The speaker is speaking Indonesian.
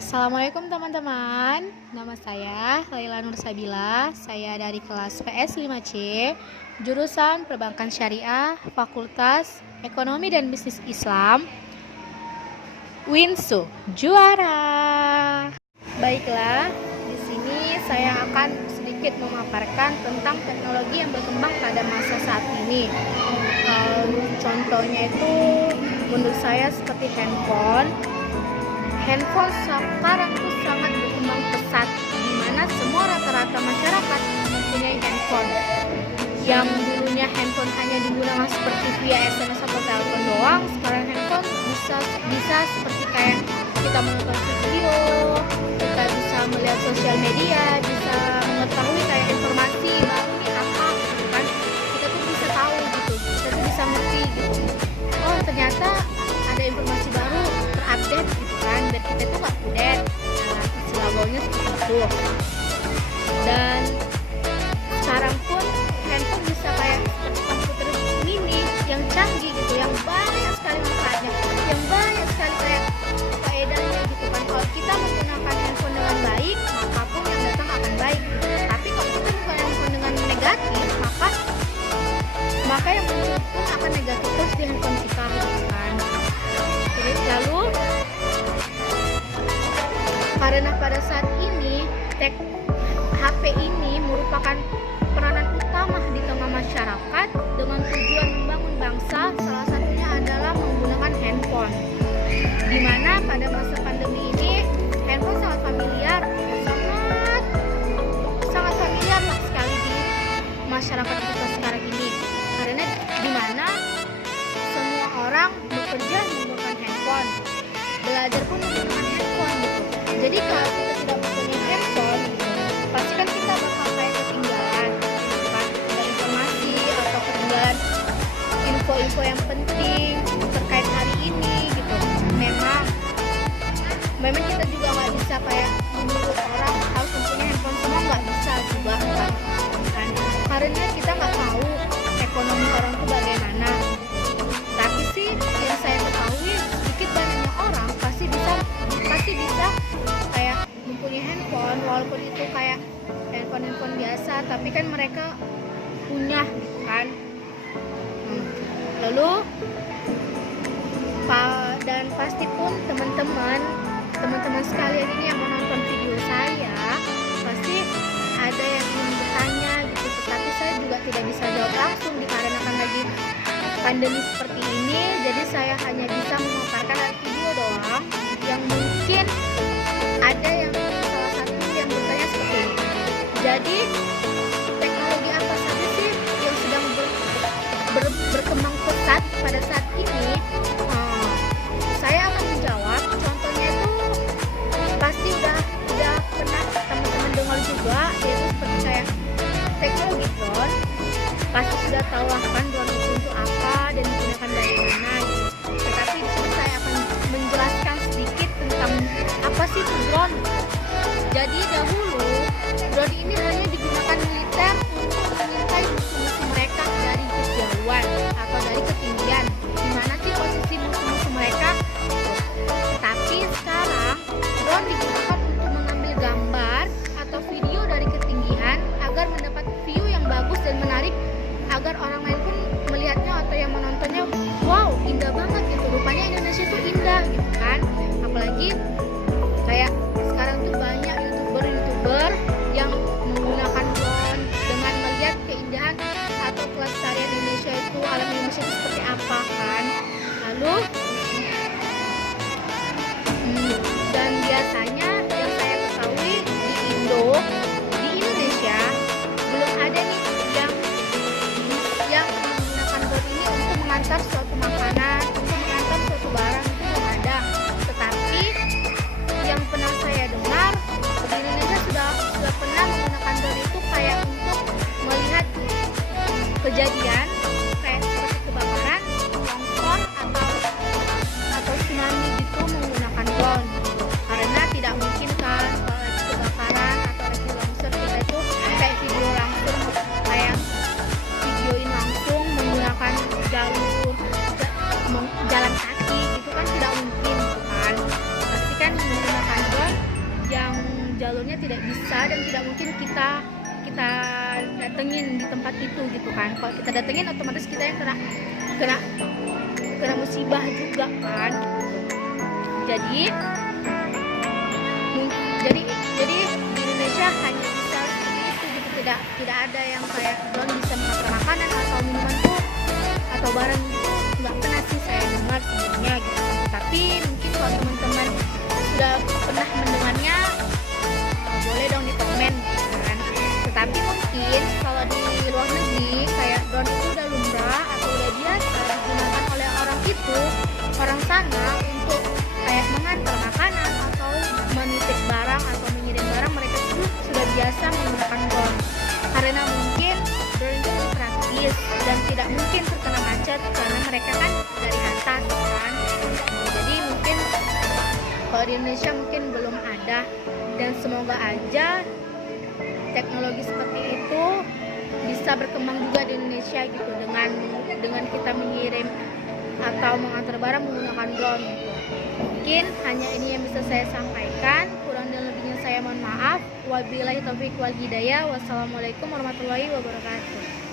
Assalamualaikum teman-teman. Nama saya Laila Nur Sabila. Saya dari kelas PS 5C, jurusan Perbankan Syariah, Fakultas Ekonomi dan Bisnis Islam. Winsu juara. Baiklah, di sini saya akan sedikit memaparkan tentang teknologi yang berkembang pada masa saat ini. Contohnya itu menurut saya seperti handphone. Handphone sekarang itu sangat berkembang pesat, di mana semua rata-rata masyarakat mempunyai handphone. Yang dulunya handphone hanya digunakan seperti via SMS atau telepon doang, sekarang handphone bisa seperti kayak kita menonton video, kita bisa melihat sosial media, bisa mengetahui kayak informasi baru nih apa, kan? Kita tuh bisa tahu gitu, kita tuh bisa ngerti gitu. Oh ternyata ada informasi baru terupdate gitu kan, dan kita tuh nggak update. Nah, istilahnya seperti itu. Dan sekarang pun handphone bisa kayak komputer mini yang canggih gitu, yang banyak sekali manfaatnya, yang banyak sekali kayak faedahnya gitu kan. Kalau kita menggunakan handphone dengan baik, maka pun yang datang akan baik. Tapi kalau kita menggunakan handphone dengan negatif, maka yang muncul pun akan negatif terus di handphone kita gitu kan. Jadi lalu karena pada saat ini HP ini merupakan peranan utama di tengah masyarakat dengan tujuan membangun bangsa, salah satunya adalah menggunakan handphone. Dimana pada masa pandemi ini handphone sangat familiar lah sekali di masyarakat kita sekarang ini, karena dimana semua orang bekerja menggunakan handphone, belajar pun menggunakan handphone gitu. Jadi kalau kita tidak mempunyai handphone gitu, pasti kan kita bakal kayak ketinggalan gitu kan, ada informasi atau ketinggalan info-info yang penting terkait hari ini gitu. Memang kita juga nggak bisa kayak menyuruh orang harus mempunyai handphone semua, nggak bisa juga kan, karena kita nggak tahu ekonomi orang tuh bagaimana. Tapi sih yang saya ketahui sedikit banyaknya orang pasti bisa kayak mempunyai handphone, walaupun itu kayak handphone biasa, tapi kan mereka punya gitu kan. Lalu dan pasti pun teman-teman sekalian ini yang menonton video saya pasti ada yang ingin bertanya gitu, tetapi saya juga tidak bisa jawab langsung dikarenakan lagi pandemi seperti ini. Jadi saya hanya bisa memaparkan video doang yang mungkin ada yang salah satu yang bertanya seperti ini. Jadi teknologi apa saja sih yang sedang berkembang pesat pada saat ini? Saya akan menjawab. Contohnya itu pasti udah pernah teman-teman dengar juga, yaitu seperti kayak teknologi drone. Pasti sudah tahu lah kan drone itu apa dan digunakan dari mana gitu. Tetapi di sini saya akan menjelaskan sedikit tentang apa sih itu drone. Jadi dahulu drone ini hanya digunakan militer untuk mengintai musuh-musuh mereka dari kejauhan atau dari ketinggian. Dimana sih posisi musuh-musuh mereka? Tapi sekarang drone digunakan untuk mengambil gambar atau video dari ketinggian agar mendapat view yang bagus dan menarik, agar orang lain pun melihatnya atau yang menontonnya, wow indah banget gitu, rupanya Indonesia itu indah gitu kan. Apalagi kayak sekarang tuh banyak youtuber yang menggunakan drone dengan melihat keindahan atau kelestarian Indonesia itu, alam Indonesia itu seperti apa kan. Lalu dan biasanya yang saya ketahui di Indonesia belum ada nih yang menggunakan drone ini untuk mengantar suatu makanan, untuk mengantar suatu barang, itu belum ada. Tetapi yang pernah saya dengar di Indonesia sudah pernah menggunakan drone itu kayak untuk melihat kejadian kayak seperti kebakaran, longsor atau tsunami gitu menggunakan drone. Karena tidak mungkin kan kalau lagi kebakaran atau lagi longsor kita itu kayak video langsung, kayak videoin langsung menggunakan jalan kaki, itu kan tidak mungkin gitu kan. Pasti kan menggunakan drone sebelumnya tidak bisa dan tidak mungkin kita datengin di tempat itu gitu kan. Kalau kita datengin otomatis kita yang kena musibah juga kan. Jadi di Indonesia hanya bisa seperti itu gitu, tidak ada yang kayak drone bisa mengantar makanan atau minuman pun atau barang gitu, nggak pernah sih saya dengar sebelumnya gitu. Tapi mungkin kalau teman-teman sudah pernah mendengarnya, boleh dong di komen gitu kan. Tetapi mungkin kalau di luar negeri kayak drone itu udah lumrah atau udah biasa digunakan oleh orang sana untuk kayak mengantar makanan atau menitip barang atau mengirim barang, mereka itu sudah biasa menggunakan drone karena mungkin drone itu praktis dan tidak mungkin terkena macet karena mereka kan dari atas kan. Jadi mungkin kalau di Indonesia mungkin belum ada, dan semoga aja teknologi seperti itu bisa berkembang juga di Indonesia gitu, dengan kita mengirim atau mengantar barang menggunakan drone gitu. Mungkin hanya ini yang bisa saya sampaikan, kurang dan lebihnya saya mohon maaf. Wabillahi taufiq wal hidayah. Wassalamualaikum warahmatullahi wabarakatuh.